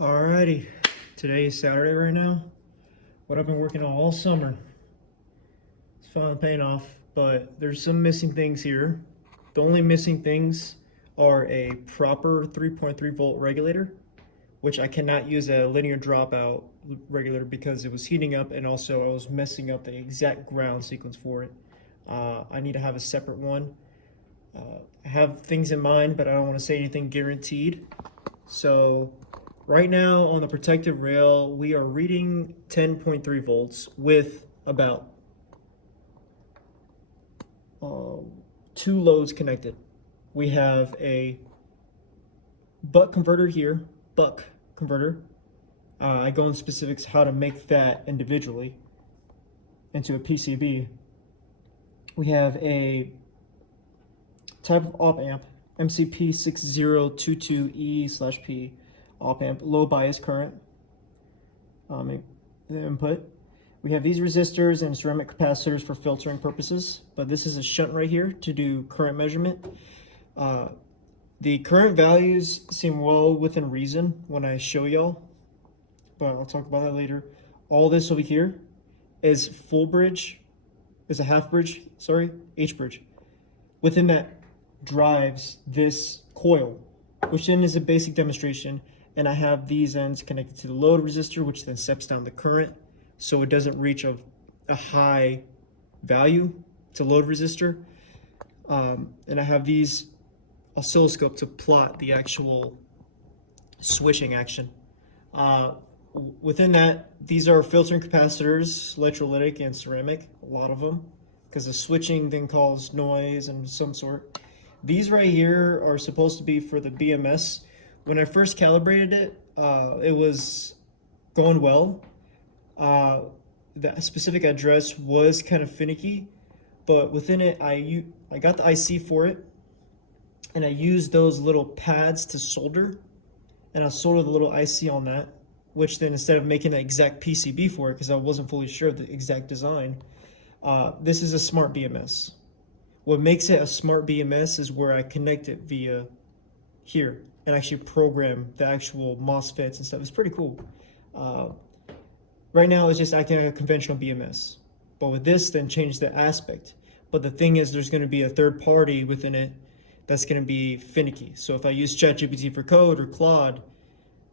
Alrighty, today is Saturday right now. What I've been working on all summer. It's finally paying off, but there's some missing things here. The only missing things are a proper 3.3 volt regulator, which I cannot use a linear dropout regulator because it was heating up and also I was messing up the exact ground sequence for it. I need to have a separate one. I have things in mind, but I don't want to say anything guaranteed. So right now on the protective rail, we are reading 10.3 volts with about two loads connected. We have a buck converter here, buck converter. I go in specifics how to make that individually into a PCB. We have a type of op amp, MCP6022E/P op amp, low bias current, the input. We have these resistors and ceramic capacitors for filtering purposes, but this is a shunt right here to do current measurement. The current values seem well within reason when I show y'all, but I'll talk about that later. All this over here is full bridge, is a half bridge, sorry, H bridge. Within that drives this coil, which then is a basic demonstration, and I have these ends connected to the load resistor, which then steps down the current so it doesn't reach a high value to load resistor. And I have these oscilloscope to plot the actual switching action. Within that, these are filtering capacitors, electrolytic and ceramic, a lot of them, because the switching then causes noise and some sort. These right here are supposed to be for the BMS. When I first calibrated it, it was going well. The specific address was kind of finicky, but within it, I got the IC for it, and I used those little pads to solder, and I soldered the little IC on that, which then instead of making an exact PCB for it, because I wasn't fully sure of the exact design, this is a smart BMS. What makes it a smart BMS is where I connect it via here and actually program the actual MOSFETs and stuff. It's pretty cool. Right now it's just acting like a conventional BMS, but with this then change the aspect. But the thing is there's going to be a third party within it that's going to be finicky. So if I use ChatGPT for code or Claude,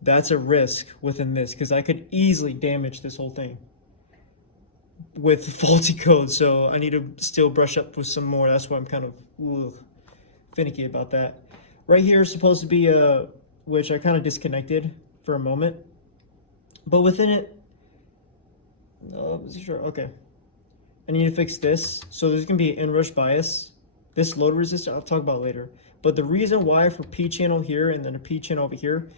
that's a risk within this because I could easily damage this whole thing with faulty code. So I need to still brush up with some more. That's why I'm kind of finicky about that. Right here is supposed to be which I kind of disconnected for a moment, but within it, sure, okay. I need to fix this. So there's gonna be an inrush bias. This load resistor, I'll talk about later. But the reason why for P channel here and then a P channel over here,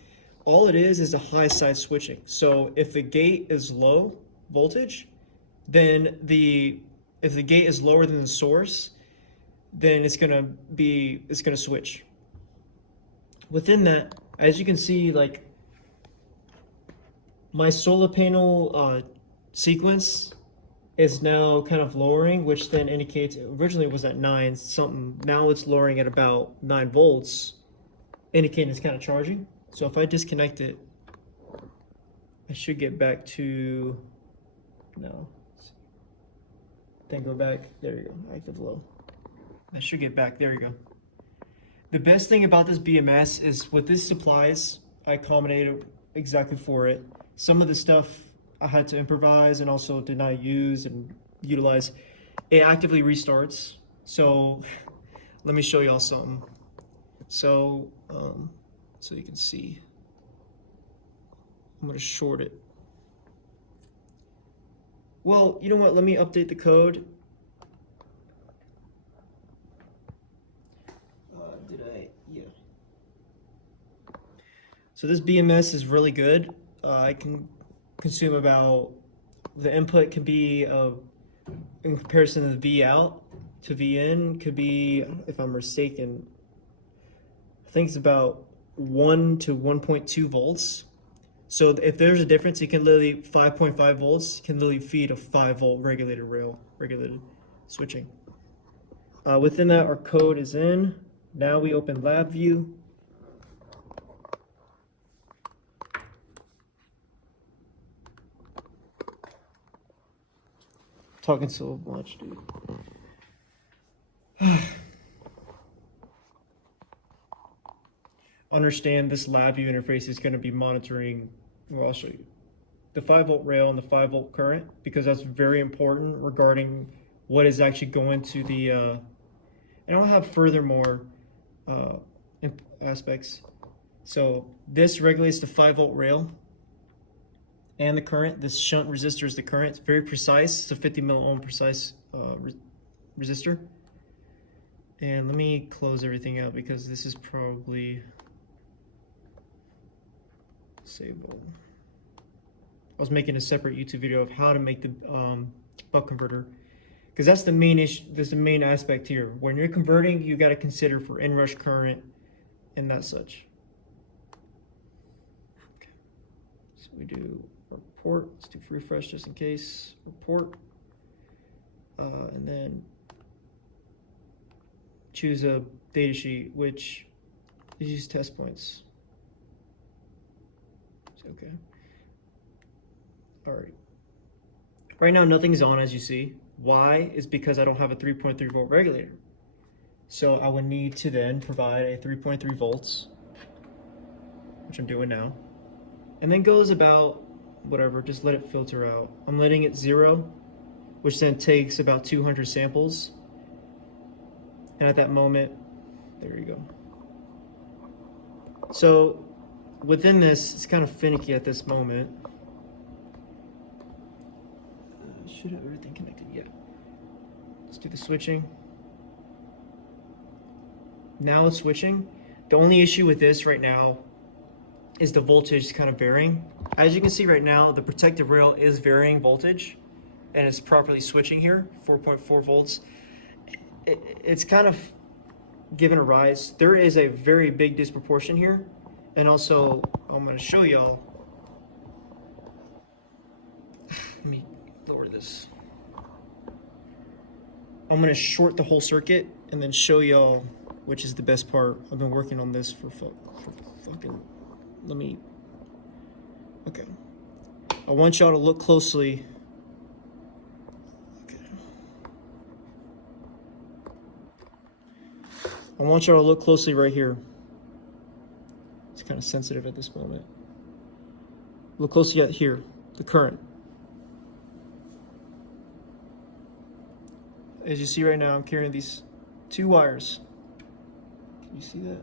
all it is a high side switching. So if the gate is low voltage, then if the gate is lower than the source, then it's gonna switch. Within that, as you can see, like my solar panel sequence is now kind of lowering, which then indicates originally it was at 9 something. Now it's lowering at about 9 volts, indicating it's kind of charging. So if I disconnect it, I should get back to, no, then go back, there you go, active low. I should get back, there you go. The best thing about this BMS is with this supplies, I accommodated exactly for it. Some of the stuff I had to improvise and also did not use and utilize. It actively restarts. So let me show y'all something. So, so you can see. I'm gonna short it. Well, you know what? Let me update the code. Yeah. So this BMS is really good. I can consume about, the input can be in comparison to the V out to V in could be, if I'm mistaken, I think it's about 1 to 1.2 volts. So if there's a difference, it can literally 5.5 volts can literally feed a 5 volt regulated rail, regulated switching. Within that, our code is in. Now we open LabVIEW. Talking so much, dude. Understand this LabVIEW interface is going to be monitoring, well, I'll show you, the 5-volt rail and the 5-volt current, because that's very important regarding what is actually going to the, and I'll have furthermore aspects. So this regulates the 5-volt rail and the current. This shunt resistor is the current. It's very precise. It's a 50 milliohm precise resistor. And let me close everything out because this is probably disable. I was making a separate YouTube video of how to make the buck converter, because that's the main issue. That's the main aspect here. When you're converting, you got to consider for inrush current and that such. Okay. So we do report. Let's do refresh just in case. Report, and then choose a data sheet, which is use test points. Okay. All right. Right now, nothing's on, as you see. Why? Is because I don't have a 3.3 volt regulator. So I would need to then provide a 3.3 volts, which I'm doing now, and then goes about whatever, just let it filter out. I'm letting it 0, which then takes about 200 samples. And at that moment, there you go. So within this, it's kind of finicky at this moment. Should have everything connected yet. Let's do the switching. Now it's switching. The only issue with this right now is the voltage is kind of varying. As you can see right now, the protective rail is varying voltage and it's properly switching here, 4.4 volts. It's kind of given a rise. There is a very big disproportion here. And also, I'm going to show y'all. Let me lower this. I'm going to short the whole circuit and then show y'all which is the best part. I've been working on this for fucking, let me, okay. I want y'all to look closely. Okay. I want y'all to look closely right here. It's kind of sensitive at this moment. Look closely at here, the current. As you see right now, I'm carrying these 2 wires. Can you see that?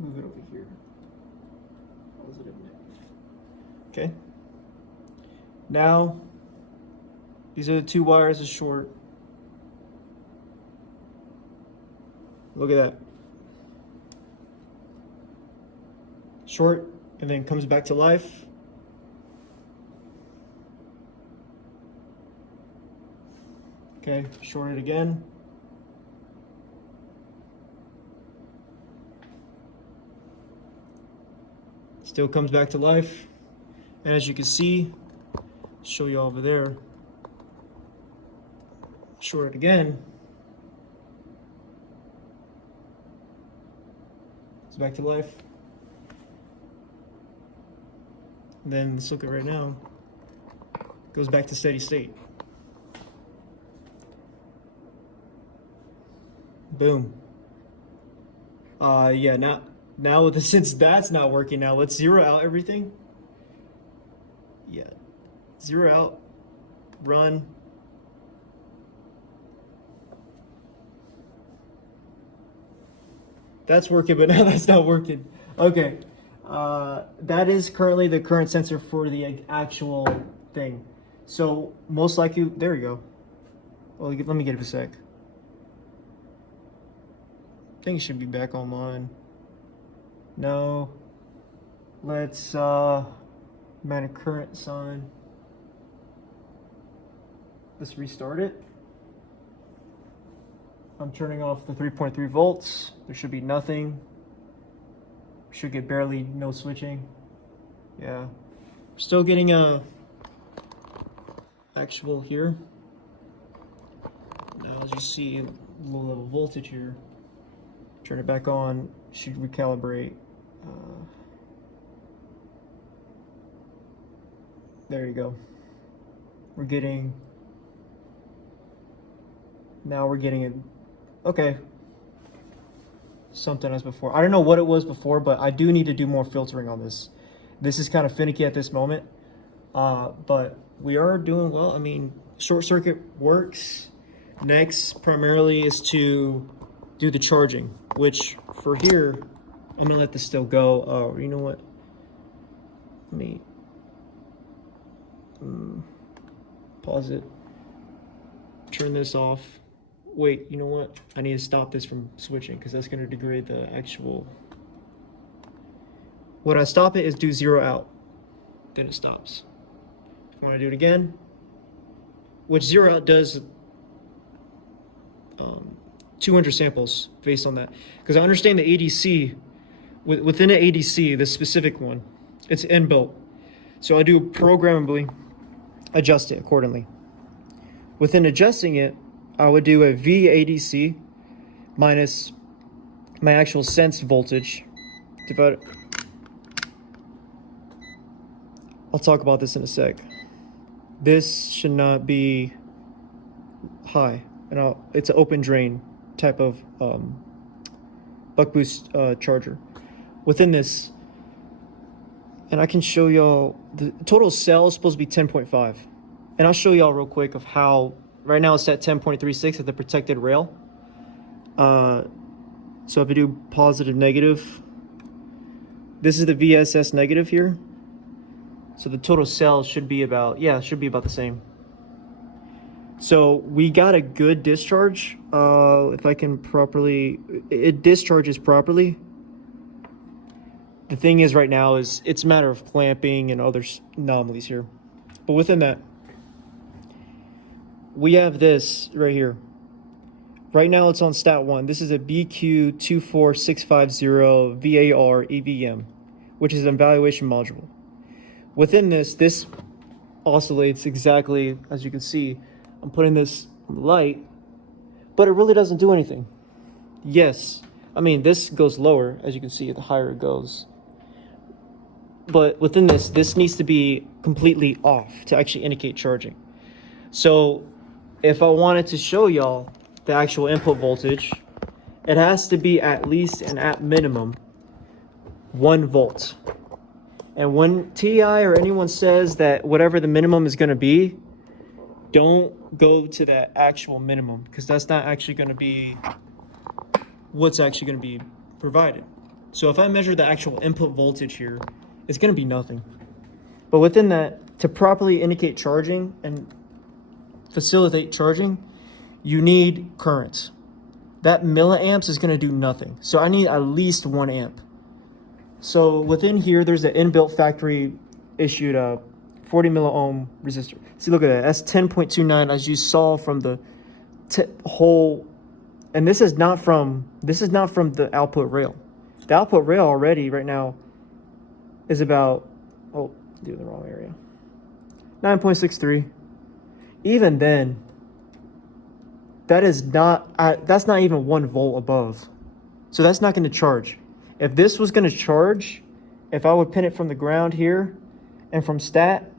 Move it over here. Positive, negative. Okay. Now, these are the 2 wires is short. Look at that. Short, and then comes back to life. Okay, short it again. Still comes back to life. And as you can see, show you over there, short it again. It's back to life. And then let's look at right now. Goes back to steady state. Boom. Yeah, now with the, since that's not working now, let's 0 out everything. Yeah. 0 out. Run. That's working, but now that's not working. Okay. That is currently the current sensor for the actual thing. So most likely, there you go. Well, let me get it a sec. Things should be back online. No. Let's man current sign. Let's restart it. I'm turning off the 3.3 volts. There should be nothing. Should get barely no switching. Yeah. Still getting a actual here. Now as you see, low level voltage here. Turn it back on, should recalibrate. There you go. We're getting, now we're getting it. Okay. Something as before. I don't know what it was before, but I do need to do more filtering on this. This is kind of finicky at this moment, but we are doing well. I mean, short circuit works. Next, primarily, is to do the charging, which for here, I'm gonna let this still go. Oh, you know what? Let me pause it. Turn this off. Wait, you know what? I need to stop this from switching because that's going to degrade the actual. When I stop it is do 0 out. Then it stops. If I want to do it again, which 0 out does 200 samples based on that. Because I understand the ADC, within an ADC, the specific one, it's inbuilt. So I do programmably adjust it accordingly. Within adjusting it, I would do a VADC minus my actual sense voltage divided. I'll talk about this in a sec. This should not be high, and it's an open drain type of buck boost charger. Within this, and I can show y'all the total cell is supposed to be 10.5, and I'll show y'all real quick of how. Right now it's at 10.36 at the protected rail. So if I do positive, negative, this is the VSS negative here. So the total cell should be about, yeah, should be about the same. So we got a good discharge. If I can properly, it discharges properly. The thing is right now is it's a matter of clamping and other anomalies here. But within that, we have this right here. Right now it's on stat 1. This is a BQ24650 VAR EVM, which is an evaluation module. Within this oscillates exactly as you can see. I'm putting this on the light, but it really doesn't do anything. Yes, I mean this goes lower as you can see, the higher it goes. But within this needs to be completely off to actually indicate charging. So if I wanted to show y'all the actual input voltage, it has to be at least and at minimum 1 volt. And when TI or anyone says that whatever the minimum is going to be, don't go to that actual minimum because that's not actually going to be what's actually going to be provided. So if I measure the actual input voltage here, it's going to be nothing. But within that, to properly indicate charging and facilitate charging, you need current. That milliamps is going to do nothing. So I need at least 1 amp. So within here, there's an inbuilt factory issued 40 milliohm resistor. See, look at that. That's 10.29, as you saw from the whole. And this is not from the output rail. The output rail already right now is about, oh, do the wrong area. 9.63. Even then, that's not even 1 volt above. So that's not going to charge. If this was going to charge, if I would pin it from the ground here and from stat,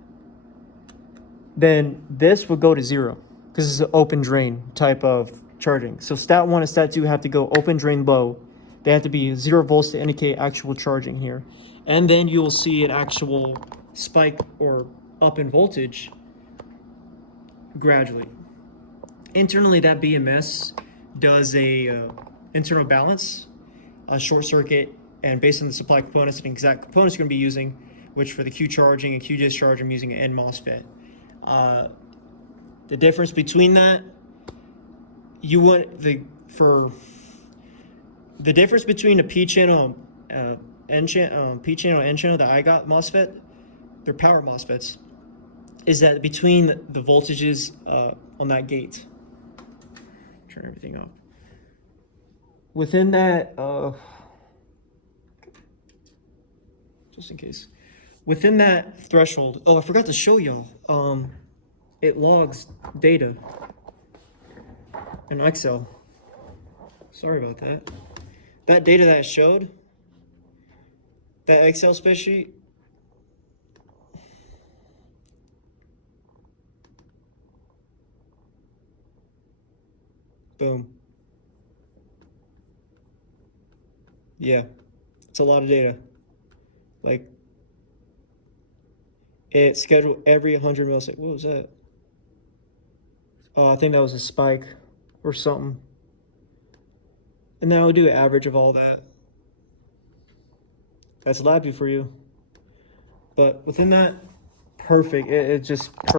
then this would go to 0 because it's an open drain type of charging. So stat 1 and stat 2 have to go open drain low. They have to be 0 volts to indicate actual charging here. And then you will see an actual spike or up in voltage gradually. Internally, that BMS does a internal balance, a short circuit, and based on the supply components and exact components you're going to be using, which for the Q charging and Q discharge, I'm using an NMOSFET. The difference between that, you want the difference between a P channel, N channel, P channel, N channel that I got MOSFET, they're power MOSFETs, is that between the voltages on that gate. Turn everything off. Within that, just in case, within that threshold, oh, I forgot to show y'all, it logs data in Excel. Sorry about that. That data that it showed, that Excel spreadsheet, Boom. Yeah, it's a lot of data. Like, it scheduled every 100 milliseconds. What was that? Oh, I think that was a spike or something. And then I'll do an average of all that. That's LabVIEW for you. But within that, perfect. It just